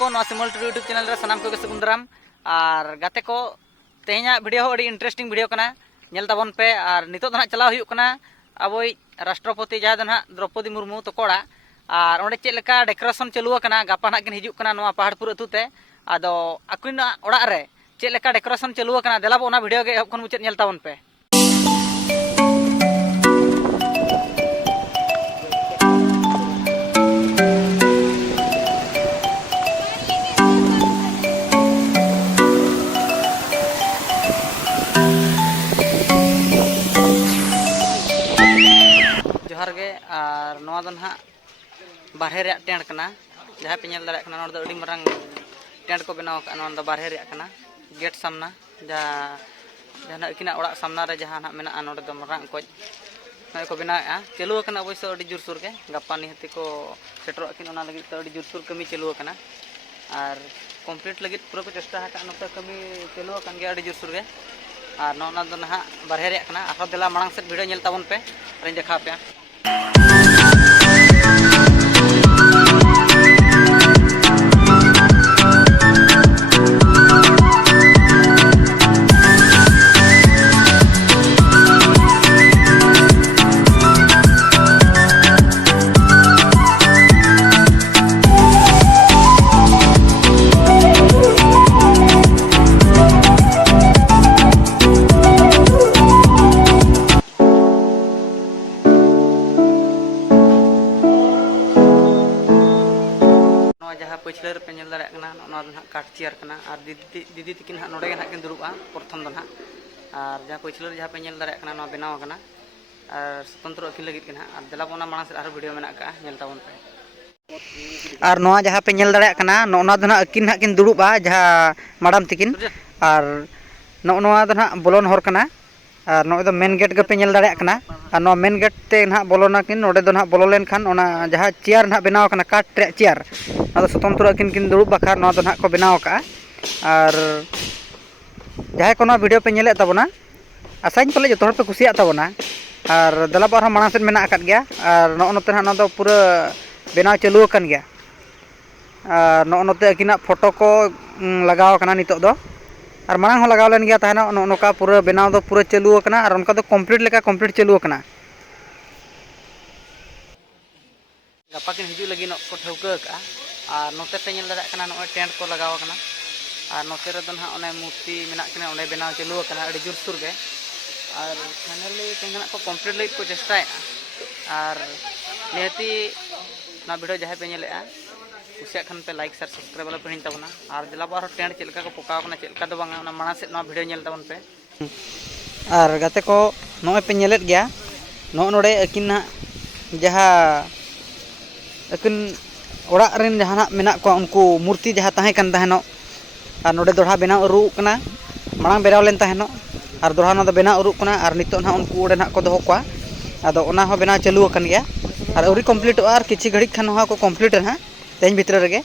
को सिमल to YouTube channel रे सानाम को सगुन दाराम और गाते को तेहना वीडियो हो इंटरेस्टिंग वीडियो कना नेल ताबन पे और नितो दो चलाव हुयुक कना अबोई राष्ट्रपति जहाँ दो द्रौपदी मुर्मू तकोड़ा और ओंडे चेद लेका डेकोरेशन चालू कना गापा ना किन हिजुक कना नोआ पहाड़पुर अतुते आदो अकुना ओड़ा रे चेद लेका डेकोरेशन चालू कना देलाबो ओना वीडियो के एहब खन मुचाद नेल ताबन पे। जोहार गे और नोआ दो ना बारहे रे टेंट कना जहाँ पे नेल दाड़े कना नोडे दो अडी मारांग टेंट को बनाव का नोडे बारहे रे कना गेट सामना जहाँ जहाँ इकिना ओड़ा सामना रे जहाँ ना मेना नोडे दो मारांग कोज नोय को बनाया चालू कना अवश्य अडी जोरसोर के गापा निहति को सेटरो किन ओना लगी तो अडी जोरसोर कमी चालू कना और कंप्लीट लगी पूरा को चेष्टा का नोते कमी चालू कन गे अडी जोरसोर के और नोना दो ना बारहे रे कना आरो देला मांग से वीडियो नेल ताबन पे और देखा पे। जहाँ पछले पे नेल दाड़े काठ चेयर कना और दीदी तकिन हाँ नोडे ना किन दुरुबा प्रथम दो ना और जहाँ पछले जहाँ पे नेल दाड़े कना बनाव कना और स्वतंत्र अखिल लगी किन और देलाबो ओना मांग से आरो वीडियो मेना का नेल ताबन पे। और नोआ जहाँ पे नेल दाड़े कना नोना दो ना अकिन हाँ किन दुरुबा जहाँ मैडम तकिन और नोआ दो ना बोलन हर कना और नोए दो मेन गेट पे नेल दाड़े कना और नो मेन गेट ते ना बोलोना किन नोडे दो ना बोलो लेन खान ओना जहाँ चेयर ना बनाव कना काठ रे चेयर ना स्वतंत्र किन किन दुरुब बाखा ना दो ना को बनाव का और जहाँ को वीडियो पे नेले ताबोना आसाइन पले जो पे कुसिया ताबोना और दलाब और मांग से मेना आकाद गया और नोते ना दो पूरा बनाव चालू कन गया और नोते अकिना फोटो को लगाव कना नितो दो और मांग लगाव लेन गया तहना नोका पूरा बनाव दो पूरा चालू कना और उनका दो कंप्लीट लेका कंप्लीट चालू कना गापा किन हिजू लगी को ठौका का और नोते पे नेल दाड़े कना नोय टेंट को लगाव कना और नोते रे दो ना ओने मूर्ति मेना कना ओने बनाव चालू कना अडी जोरसोर गे और फाइनली तेना को कंप्लीट लगी को चेष्टाया और निहति ना वीडियो जहाँ पे नेलेआ कुसिया खान पे लाइक शेयर सब्सक्राइब वाला पे ताबना और दिलाबो और टेंट चेलका को पकाव कना चेलका दो बांगा ओना मांग से ना वीडियो नेल ताबन पे। और गाते को नोय पे नेलेत गया नोडे अकिन ना जहाँ अकिन ओड़ा रेन जहाँ मेना को उनको मूर्ति जहाँ ताहे कन ताहेनो और नोडे दोढ़ा बनाव अरू कना मांग बेराव लेन ताहेनो और दोढ़ा ना बनाव अरू कना और नितो ना उनको ओडे ना को दोहो कोआ आदो ओना हो बनाव चालू कन गया और अवरी कंप्लीट और किछि घड़ी खान को कंप्लीट है तेज भितर रे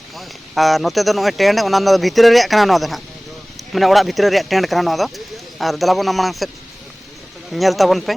और नोते दो नोय टेंट ओना भितर रे कना नो दो ना माने ओड़ा भितर रे टेंट कना नो दो और दलाबो ना मांग से नेल ताबन पे।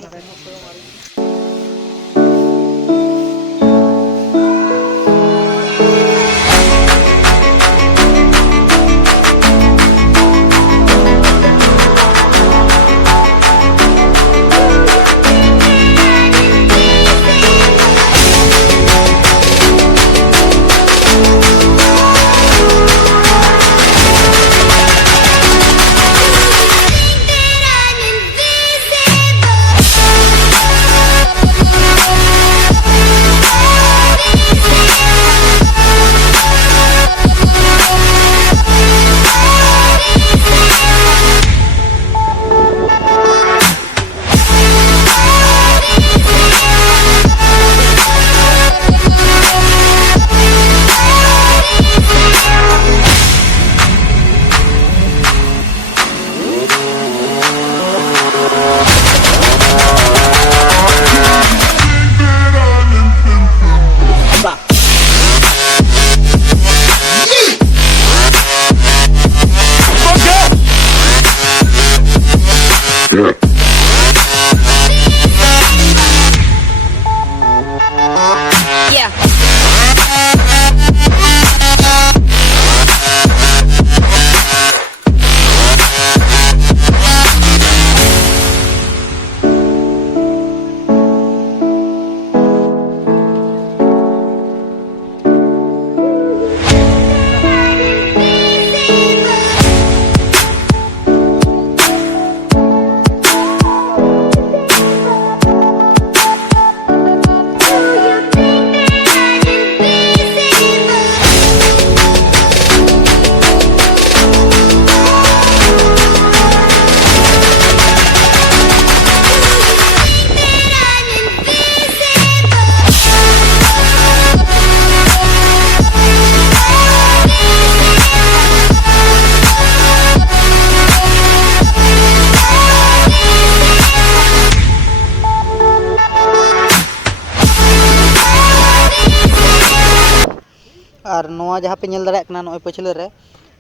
ᱟᱨ ᱱᱚᱣᱟ ᱡᱟᱦᱟᱸ ᱯᱮ ᱧᱮᱞ ᱫᱟᱲᱮᱭᱟᱜ ᱠᱟᱱᱟ ᱱᱚᱜᱼᱚᱭ ᱯᱟᱹᱪᱷᱞᱟᱹ ᱨᱮ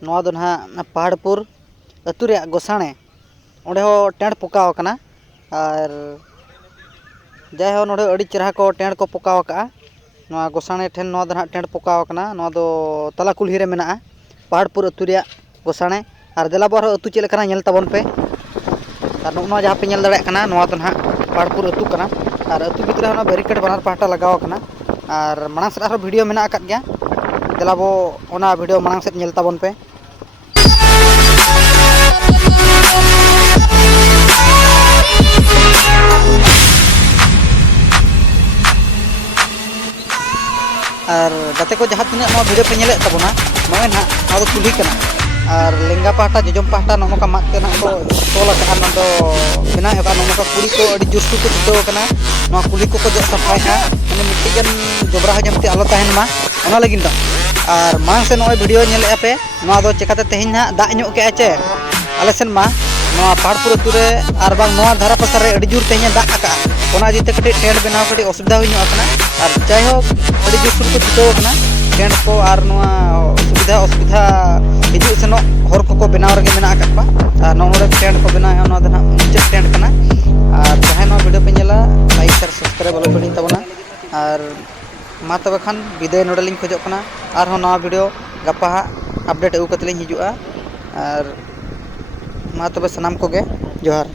ᱱᱚᱣᱟ ᱫᱚ ᱱᱟᱦᱟᱜ ᱯᱟᱦᱟᱲᱯᱩᱨ ᱟᱹᱛᱩ ᱨᱮᱭᱟᱜ ᱜᱚᱥᱟᱬᱮ ᱚᱸᱰᱮ ᱦᱚᱸ ᱴᱮᱸᱴ ᱯᱚᱠᱟᱣ ᱟᱠᱟᱱᱟ ᱟᱨ ᱡᱟᱭᱦᱳᱠ ᱱᱚᱰᱮ ᱟᱹᱰᱤ ᱪᱮᱦᱨᱟ ᱠᱚ ᱴᱮᱸᱴ ᱠᱚ ᱯᱚᱠᱟᱣ ᱟᱠᱟᱜᱼᱟ ᱱᱚᱣᱟ ᱜᱚᱥᱟᱬᱮ ᱴᱷᱮᱱ ᱱᱚᱣᱟ ᱫᱚ ᱱᱟᱦᱟᱜ ᱴᱮᱸᱴ ᱯᱚᱠᱟᱣ ᱟᱠᱟᱱᱟ ᱱᱚᱣᱟ ᱫᱚ ᱛᱟᱞᱟ ᱠᱩᱞᱦᱤ ᱨᱮ ᱢᱮᱱᱟᱜᱼᱟ ᱯᱟᱦᱟᱲᱯᱩᱨ ᱟᱹᱛᱩ ᱨᱮᱭᱟᱜ ᱜᱚᱥᱟᱬᱮ ᱟᱨ ᱫᱮᱞᱟᱵᱚ ᱟᱨᱦᱚᱸ ᱟᱹᱛᱩ ᱪᱮᱫ ᱞᱮᱠᱟᱱᱟ ᱧᱮᱞ ᱛᱟᱵᱚᱱ ᱯᱮ ᱟᱨ ᱱᱚᱜᱼᱚ ᱡᱟᱦᱟᱸ ᱯᱮ ᱧᱮᱞ ᱫᱟᱲᱮᱭᱟᱜ ᱠᱟᱱᱟ ᱱᱚᱣᱟ ᱫᱚ ᱱᱟᱦᱟᱜ ᱯᱟᱦᱟᱲᱯᱩᱨ ᱟᱹᱛᱩ ᱠᱟᱱᱟ ᱟᱨ ᱟᱹᱛᱩ ᱵᱷᱤᱛᱨᱤ ᱨᱮ ᱚᱱᱟ ᱵᱮᱨᱤᱠᱮᱰ ᱵᱟᱱᱟᱨ ᱯᱟᱦᱴᱟ ᱞᱟᱜᱟᱣ ᱟᱠᱟᱱᱟ ᱟᱨ ᱢᱟᱲᱟᱝ ᱥᱮᱫ ᱟᱨᱦᱚᱸ ᱵᱷᱤᱰᱤᱭᱳ ᱢᱮᱱᱟᱜ ᱟᱠᱟᱫ ᱜᱮᱭᱟ ᱫᱮᱞᱟᱵᱚ ᱚᱱᱟ ᱵᱷᱤᱰᱤᱭᱳ ᱢᱟᱲᱟᱝ ᱥᱮᱫ ᱧᱮᱞ ᱛᱟᱵᱚᱱ ᱯᱮ আর গাতে को जहाँ तीन भिडियो पे नेले तबना नॉय ना नॉ कुल्ही कना और लेंगा पाहटा जजम पाहटा नौका माते ना को तोल का ना बना एबा नौका कुड़ी को अड़ी जुस्सु को छुटो कना नॉ कुल्ही को जो सफाया माने मिट्टीगन जबरा हजमती आलो तहन मा ओना लगिन दा और मांग से नॉय भिडियो नेले पे नॉ दो चेकाते तेहिन ना दा ᱧᱚᱜ के आचे आले सेन मा नॉ पहाड़पुर अतु रे आर बांग नॉ धारा पासा रे अड़ी जुर तेहिन दा आका ओना जीते कटी टेंट बनाव कटी असुविधा हुई ᱧᱚᱜ आकना और जायहोक अड़ी जुस्सु को छुटो कना टेंट को और नॉ असुविधा हिजु सेनो हर को बनाव रे मेना आका पा और नोडे टेंट को बना है नॉ दना मुचाद टेंट कना और जहां नॉ वीडियो पे नेला लाइक शेयर सब्सक्राइब वाला पड़ी तबना और मा तबे खान विदाय नोडे लिंग खोजो कना और हो नवा वीडियो गपा अपडेट अगु कतलिंग हिजुआ और मा तबे सनाम को गे जोहार।